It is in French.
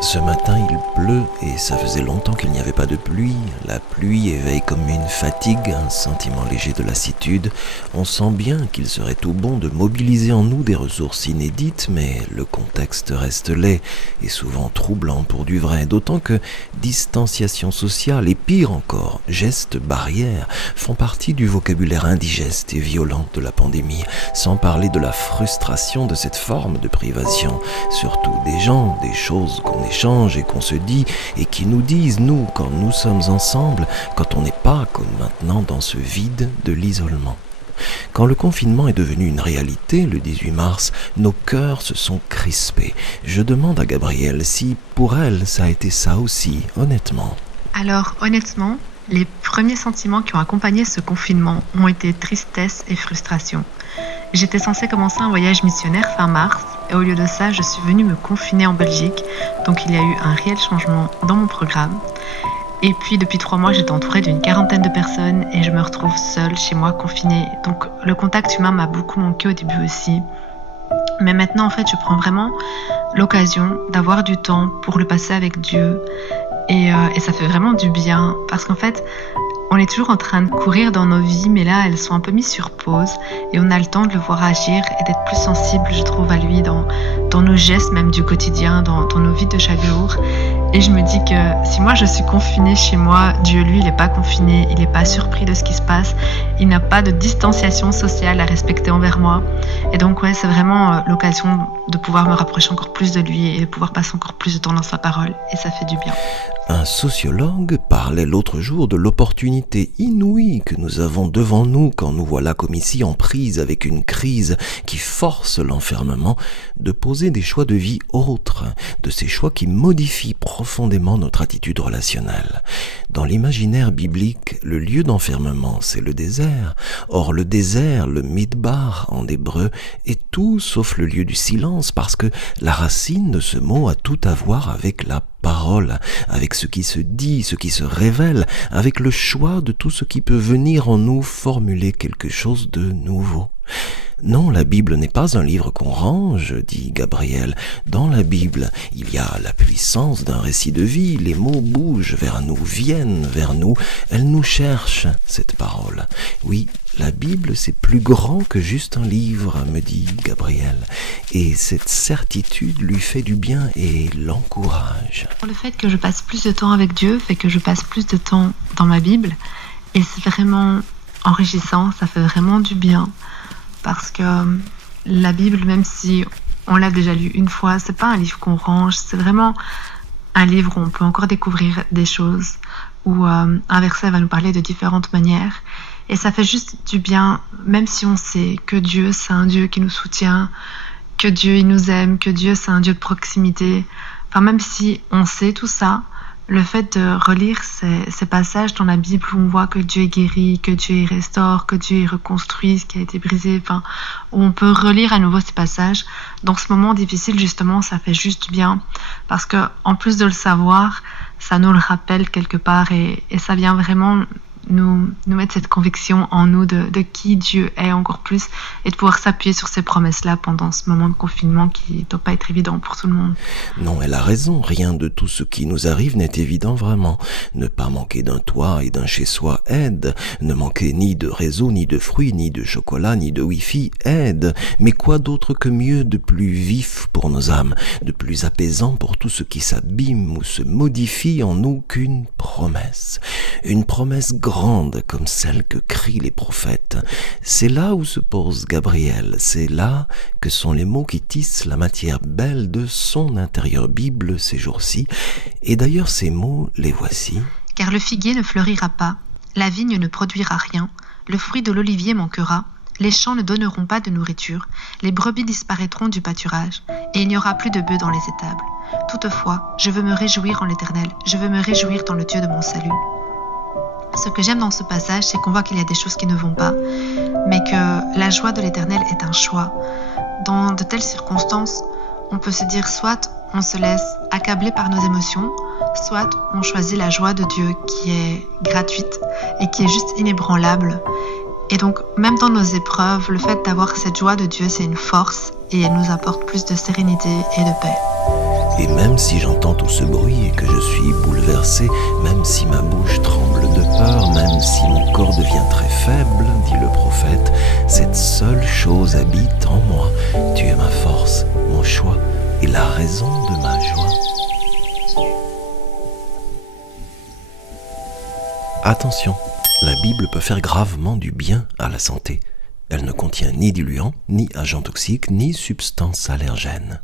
Ce matin, il pleut et ça faisait longtemps qu'il n'y avait pas de pluie. La pluie éveille comme une fatigue, un sentiment léger de lassitude. On sent bien qu'il serait tout bon de mobiliser en nous des ressources inédites, mais le contexte reste laid et souvent troublant pour du vrai, d'autant que distanciation sociale et pire encore, gestes barrières font partie du vocabulaire indigeste et violent de la pandémie, sans parler de la frustration de cette forme de privation, surtout des gens, des choses qu'on échange et qu'on se dit et qui nous disent, nous, quand nous sommes ensemble, quand on n'est pas, comme maintenant, dans ce vide de l'isolement. Quand le confinement est devenu une réalité, le 18 mars, nos cœurs se sont crispés. Je demande à Gabrielle si, pour elle, ça a été ça aussi, honnêtement. Alors, honnêtement, les premiers sentiments qui ont accompagné ce confinement ont été tristesse et frustration. J'étais censée commencer un voyage missionnaire fin mars et au lieu de ça, je suis venue me confiner en Belgique. Donc il y a eu un réel changement dans mon programme. Et puis depuis 3 mois, j'étais entourée d'une 40aine de personnes et je me retrouve seule chez moi confinée. Donc le contact humain m'a beaucoup manqué au début aussi. Mais maintenant, en fait, je prends vraiment l'occasion d'avoir du temps pour le passer avec Dieu. Et ça fait vraiment du bien parce qu'en fait, on est toujours en train de courir dans nos vies, mais là, elles sont un peu mises sur pause et on a le temps de le voir agir et d'être plus sensible, je trouve, à lui dans nos gestes même du quotidien, dans nos vies de chaque jour. Et je me dis que si moi je suis confinée chez moi, Dieu, lui, il n'est pas confiné, il n'est pas surpris de ce qui se passe, il n'a pas de distanciation sociale à respecter envers moi. Et donc, ouais, c'est vraiment l'occasion de pouvoir me rapprocher encore plus de lui et de pouvoir passer encore plus de temps dans sa parole. Et ça fait du bien. Un sociologue parlait l'autre jour de l'opportunité inouïe que nous avons devant nous quand nous voilà comme ici en prise avec une crise qui force l'enfermement, de poser des choix de vie autres, de ces choix qui modifient profondément notre attitude relationnelle. Dans l'imaginaire biblique, le lieu d'enfermement, c'est le désert. Or, le désert, le midbar en hébreu, est tout sauf le lieu du silence parce que la racine de ce mot a tout à voir avec la parole, avec ce qui se dit, ce qui se révèle, avec le choix de tout ce qui peut venir en nous formuler quelque chose de nouveau. Non, la Bible n'est pas un livre qu'on range, dit Gabrielle. Dans la Bible, il y a la puissance d'un récit de vie, les mots bougent vers nous, viennent vers nous, elles nous cherchent, cette parole. Oui, la Bible, c'est plus grand que juste un livre, me dit Gabrielle. Et cette certitude lui fait du bien et l'encourage. Le fait que je passe plus de temps avec Dieu fait que je passe plus de temps dans ma Bible. Et c'est vraiment enrichissant, ça fait vraiment du bien. Parce que la Bible, même si on l'a déjà lu une fois, c'est pas un livre qu'on range, c'est vraiment un livre où on peut encore découvrir des choses, où un verset va nous parler de différentes manières. Et ça fait juste du bien, même si on sait que Dieu, c'est un Dieu qui nous soutient, que Dieu, il nous aime, que Dieu, c'est un Dieu de proximité. Enfin, même si on sait tout ça, le fait de relire ces passages dans la Bible où on voit que Dieu guérit, que Dieu restaure, que Dieu reconstruit ce qui a été brisé, enfin, où on peut relire à nouveau ces passages, dans ce moment difficile, justement, ça fait juste du bien. Parce que en plus de le savoir, ça nous le rappelle quelque part et ça vient vraiment nous mettre cette conviction en nous de qui Dieu est encore plus et de pouvoir s'appuyer sur ces promesses-là pendant ce moment de confinement qui ne doit pas être évident pour tout le monde. Non, elle a raison, rien de tout ce qui nous arrive n'est évident vraiment. Ne pas manquer d'un toit et d'un chez-soi aide, ne manquer ni de réseau, ni de fruits, ni de chocolat, ni de wifi aide, mais quoi d'autre que mieux de plus vif pour nos âmes, de plus apaisant pour tout ce qui s'abîme ou se modifie en nous qu'une promesse. Une promesse grande comme celle que crient les prophètes. C'est là où se pose Gabrielle, c'est là que sont les mots qui tissent la matière belle de son intérieure Bible ces jours-ci. Et d'ailleurs ces mots, les voici. Car le figuier ne fleurira pas, la vigne ne produira rien, le fruit de l'olivier manquera, les champs ne donneront pas de nourriture, les brebis disparaîtront du pâturage, et il n'y aura plus de bœufs dans les étables. Toutefois, je veux me réjouir en l'Éternel, je veux me réjouir dans le Dieu de mon salut. Ce que j'aime dans ce passage, c'est qu'on voit qu'il y a des choses qui ne vont pas, mais que la joie de l'Éternel est un choix. Dans de telles circonstances, on peut se dire soit on se laisse accabler par nos émotions, soit on choisit la joie de Dieu qui est gratuite et qui est juste inébranlable. Et donc, même dans nos épreuves, le fait d'avoir cette joie de Dieu, c'est une force et elle nous apporte plus de sérénité et de paix. Et même si j'entends tout ce bruit et que je suis bouleversé, même si ma bouche tremble de peur, même si mon corps devient très faible, dit le prophète, cette seule chose habite en moi. Tu es ma force, mon choix et la raison de ma joie. Attention, la Bible peut faire gravement du bien à la santé. Elle ne contient ni diluants, ni agents toxiques, ni substances allergènes.